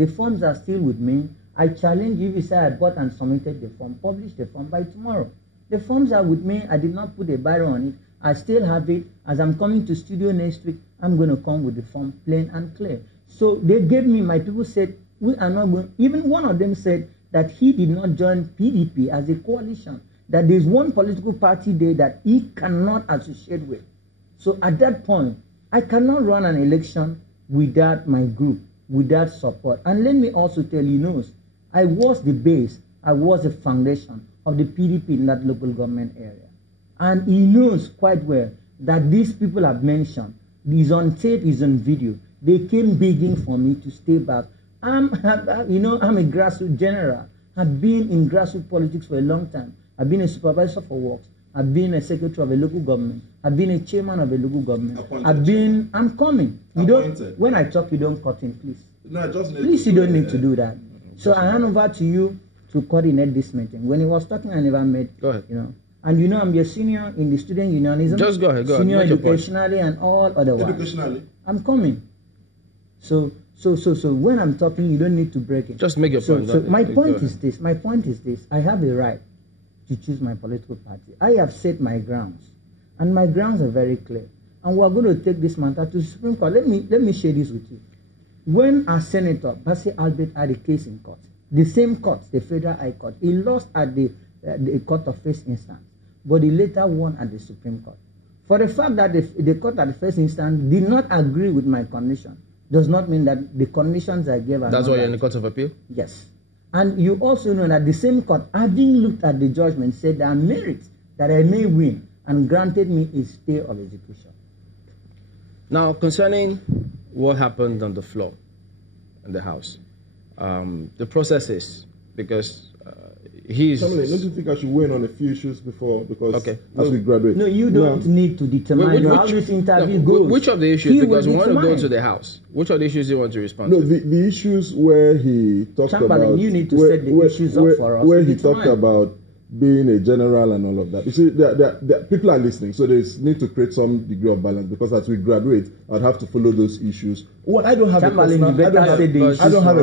The forms are still with me. I challenge you if you say I bought and submitted the form, publish the form by tomorrow. The forms are with me. I did not put a biro on it. I still have it. As I'm coming to studio next week, I'm going to come with the form plain and clear. So they gave me, my people said, we are not going, even one of them said that he did not join PDP as a coalition, that there's one political party there that he cannot associate with. So at that point, I cannot run an election without my group, without support. And let me also tell you, knows, I was the base, I was the foundation of the PDP in that local government area. And he knows quite well that these people have mentioned, is on tape, is on video. They came begging for me to stay back. I'm a grassroots general. I've been in grassroots politics for a long time. I've been a supervisor for works. I've been a secretary of a local government. I've been a chairman of a local government. I'm coming. You don't, when I talk, you don't cut in, please. No, just please, you don't need to do that. So I hand over to you to coordinate this meeting. When he was talking, I never met. Go ahead. And I'm your senior in the student unionism. Just go ahead. Senior educationally and all otherwise. Educationally. I'm coming. So when I'm talking, you don't need to break it. Just make your point. So my point is this. My point is this. I have a right to choose my political party. I have set my grounds, and my grounds are very clear. And we are going to take this matter to the Supreme Court. Let me share this with you. When our Senator Bassey Albert had a case in court, the same court, the Federal High Court, he lost at the court of first instance, but he later won at the Supreme Court. For the fact that the court at the first instance did not agree with my condition, does not mean that the conditions I gave are. That's why you're in the Court of Appeal? Yes. And you also know that the same court, having looked at the judgment, said there are merits that I may win and granted me a stay of execution. Now, concerning what happened on the floor in the House, the process is, because he's... Don't you think I should weigh in on a few issues before, because as we graduate? No, you don't need to determine how this interview goes. Which of the issues, because we want to go to the House, which of the issues do you want to respond to? No, the issues where he talked about... you need to set the issues up for us. Where he talked about being a general and all of that. You see, people are listening, so they need to create some degree of balance, because as we graduate, I'd have to follow those issues. Well, I don't have a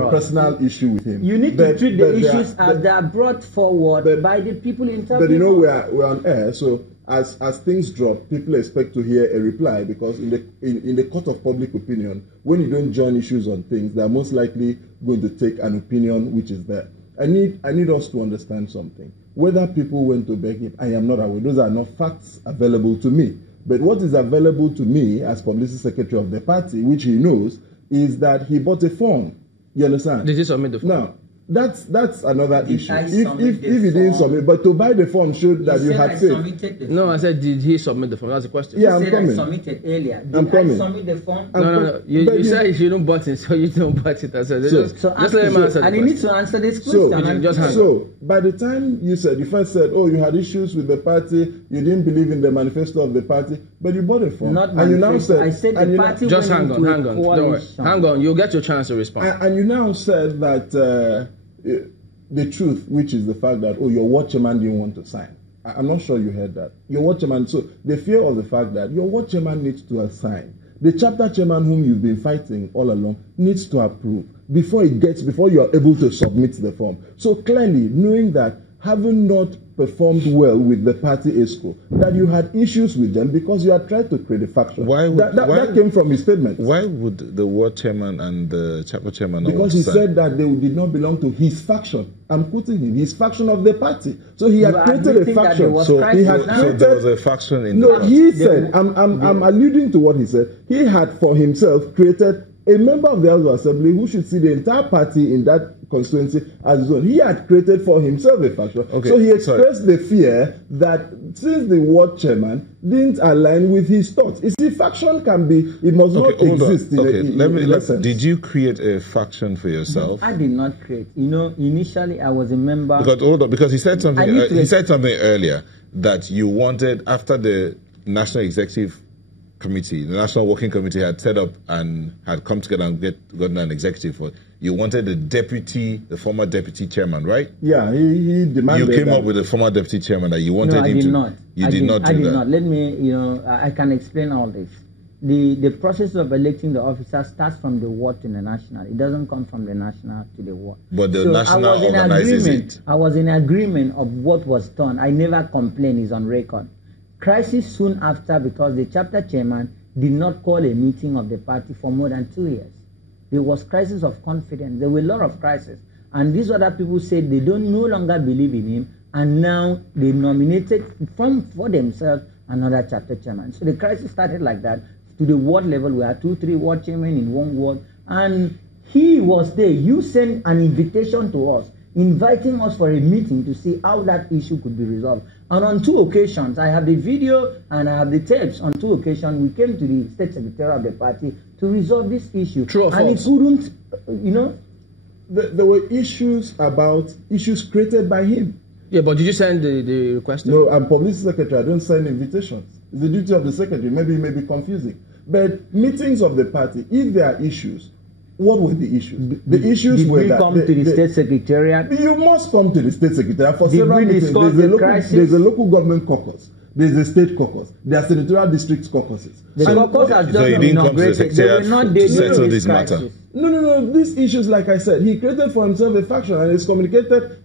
personal issue with him. You need to treat the issues as they are brought forward by the people in But we're on air, so as things drop, people expect to hear a reply, because in the court of public opinion, when you don't join issues on things, they're most likely going to take an opinion which is there. I need us to understand something. Whether people went to beg him, I am not aware. Those are not facts available to me. But what is available to me as publicity secretary of the party, which he knows, is that he bought a form. You understand? Did he submit the form? Now, that's another issue. If he didn't submit, but to buy the form showed that you had said. No, I said, did he submit the form? That's the question. Yeah, I'm coming. I submitted earlier. Did I submit the form? No. You said you don't bought it, so you don't bought it. I said, just let him answer. And he needs to answer this question. So by the time you first said, oh, you had issues with the party, you didn't believe in the manifesto of the party, but you bought a form. Not manifesto. And you now said, I said the party just hang on. Don't worry. Hang on. You'll get your chance to respond. And you now said that the truth, which is the fact that, oh, your ward chairman didn't want to sign. I'm not sure you heard that. Your ward chairman, so the fear of the fact that your ward chairman needs to sign. The chapter chairman whom you've been fighting all along needs to approve before you are able to submit the form. So clearly, knowing that, having not performed well with the party ESCO, that you had issues with them because you had tried to create a faction. That came from his statement. Why would the ward chairman and the chapter chairman not Because he said that they did not belong to his faction. I'm quoting him, his faction of the party. So he had created a faction. So there was a faction in the party. He said, I'm alluding to what he said. He had for himself created a member of the House of Assembly who should see the entire party in that constituency as his own. He had created for himself a faction. Okay, so he expressed the fear that since the ward chairman didn't align with his thoughts. You see, faction can be, it must not exist. Did you create a faction for yourself? I did not create. Initially I was a member. Because he said something. He said something earlier that you wanted, after the National Executive Committee, the National Working Committee had set up and had come together and gotten an executive for. You wanted the former deputy chairman, right? Yeah, he demanded. You came up with the former deputy chairman that you wanted him to. No, I did not. You did not do that. Let me, I can explain all this. the process of electing the officer starts from the ward to the national. It doesn't come from the national to the ward. But the national organizes it. I was in agreement of what was done. I never complained. It's on record. Crisis soon after, because the chapter chairman did not call a meeting of the party for more than 2 years. There was crisis of confidence. There were a lot of crises. And these other people said they don't no longer believe in him, and now they nominated for themselves another chapter chairman. So the crisis started like that. To the ward level, we had 2-3 ward chairmen in one ward, and he was there. You sent an invitation to us, inviting us for a meeting to see how that issue could be resolved. And on 2 occasions, I have the video and I have the tapes. On 2 occasions, we came to the state secretary of the party to resolve this issue. True or false? And it couldn't, you know. There were issues created by him. Yeah, but did you send the request? No, I'm publicity secretary. I don't send invitations. It's the duty of the secretary. Maybe it may be confusing. But meetings of the party, if there are issues, what were the issues? The issues were that... Did we come to the state secretariat? You must come to the state secretariat for Did several we meetings. discuss the crisis? There's a local government caucus. There's a state caucus. There are senatorial district caucuses. The caucus has just you didn't come to the secretariat to settle this matter? No. These issues, like I said, he created for himself a faction and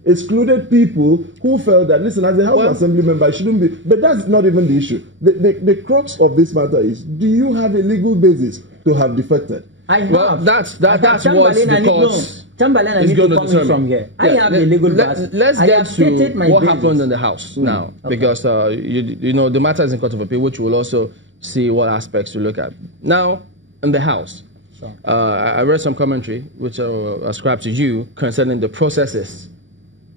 excluded people who felt that, listen, as a House Assembly member, I shouldn't be. But that's not even the issue. The crux of this matter is, do you have a legal basis to have defected? I have. Well, that's what the cause Chamberlain, I need to come from here. I have a legal basis. Let's get to what happened in the House now, because you know the matter is in Court of Appeal, which we'll also see what aspects to look at. Now, in the House, I read some commentary which I ascribe to you concerning the processes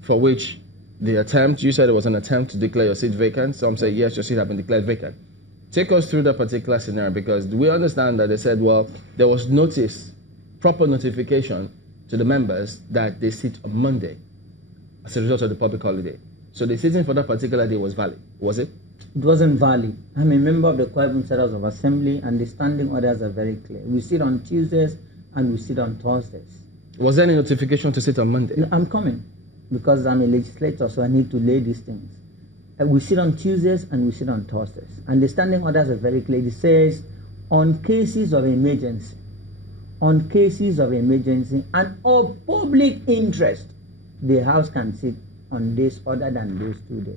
for which the attempt, you said it was an attempt to declare your seat vacant. Some say yes, your seat has been declared vacant. Take us through that particular scenario, because we understand that they said, well, there was notice, proper notification to the members that they sit on Monday as a result of the public holiday. So the sitting for that particular day was valid, was it? It wasn't valid. I'm a member of the Kwabun Senators of Assembly, and the standing orders are very clear. We sit on Tuesdays and we sit on Thursdays. Was there any notification to sit on Monday? No, I'm coming, because I'm a legislator, so I need to lay these things. We sit on Tuesdays and we sit on Thursdays. And the standing orders are very clear. It says, on cases of emergency, and of public interest, the House can sit on days other than those 2 days.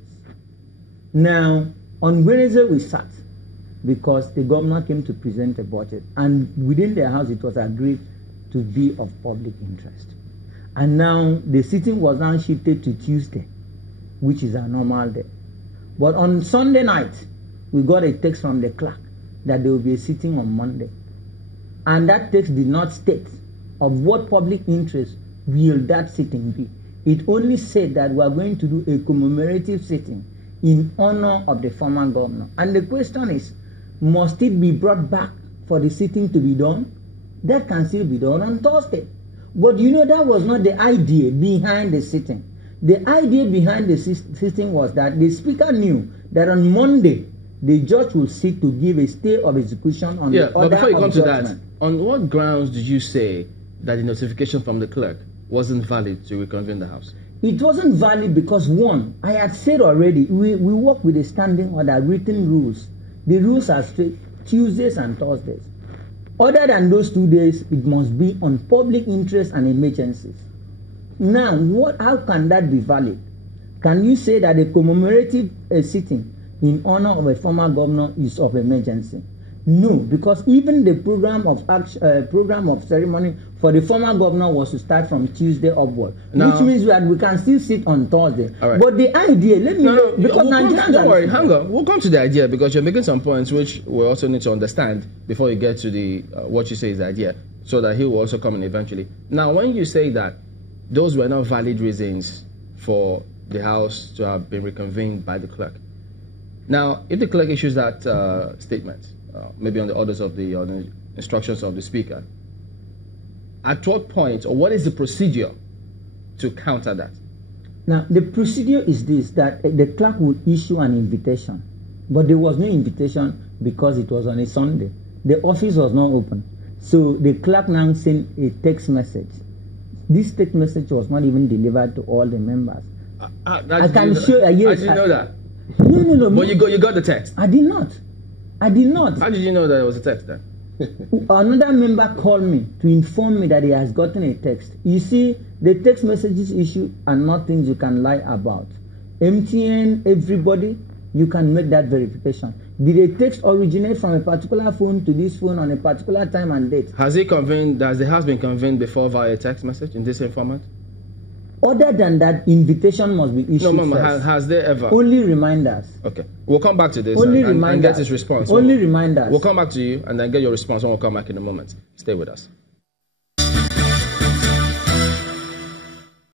Now, on Wednesday we sat because the governor came to present a budget, and within the House it was agreed to be of public interest. And now the sitting was now shifted to Tuesday, which is a normal day. But on Sunday night, we got a text from the clerk that there will be a sitting on Monday. And that text did not state of what public interest will that sitting be. It only said that we are going to do a commemorative sitting in honor of the former governor. And the question is, must it be brought back for the sitting to be done? That can still be done on Thursday. But you know, that was not the idea behind the sitting. The idea behind the sitting was that the speaker knew that on Monday, the judge will sit to give a stay of execution on the order of judgment. But before you come to that, on what grounds did you say that the notification from the clerk wasn't valid to reconvene the House? It wasn't valid because, one, I had said already, we work with a standing order, written rules. The rules are straight, Tuesdays and Thursdays. Other than those 2 days, it must be on public interest and emergencies. Now, how can that be valid? Can you say that a commemorative sitting in honor of a former governor is of emergency? No, because even the program of ceremony for the former governor was to start from Tuesday upward, which means that we can still sit on Thursday. Right. But the idea, don't worry, hang on. We'll come to the idea, because you're making some points which we also need to understand before you get to the what you say is the idea, so that he will also come in eventually. Now, when you say that those were not valid reasons for the House to have been reconvened by the clerk. Now, if the clerk issues that statement, maybe on the orders of the instructions of the Speaker, at what point, or what is the procedure to counter that? Now, the procedure is this, that the clerk would issue an invitation, but there was no invitation because it was on a Sunday. The office was not open. So the clerk now sent a text message. This text message was not even delivered to all the members. I can show you. Yes, I didn't know that. No. But you got the text. I did not. I did not. How did you know that it was a text then? Another member called me to inform me that he has gotten a text. You see, the text messages issue are not things you can lie about. MTN, everybody, you can make that verification. Did a text originate from a particular phone to this phone on a particular time and date? Has the house been convened before via text message in this same format? Other than that, invitation must be issued. No, Mama, first. has there ever? Only reminders. Okay. We'll come back to this Only and get his response. Only reminders. We'll come back to you and then get your response when we'll come back in a moment. Stay with us.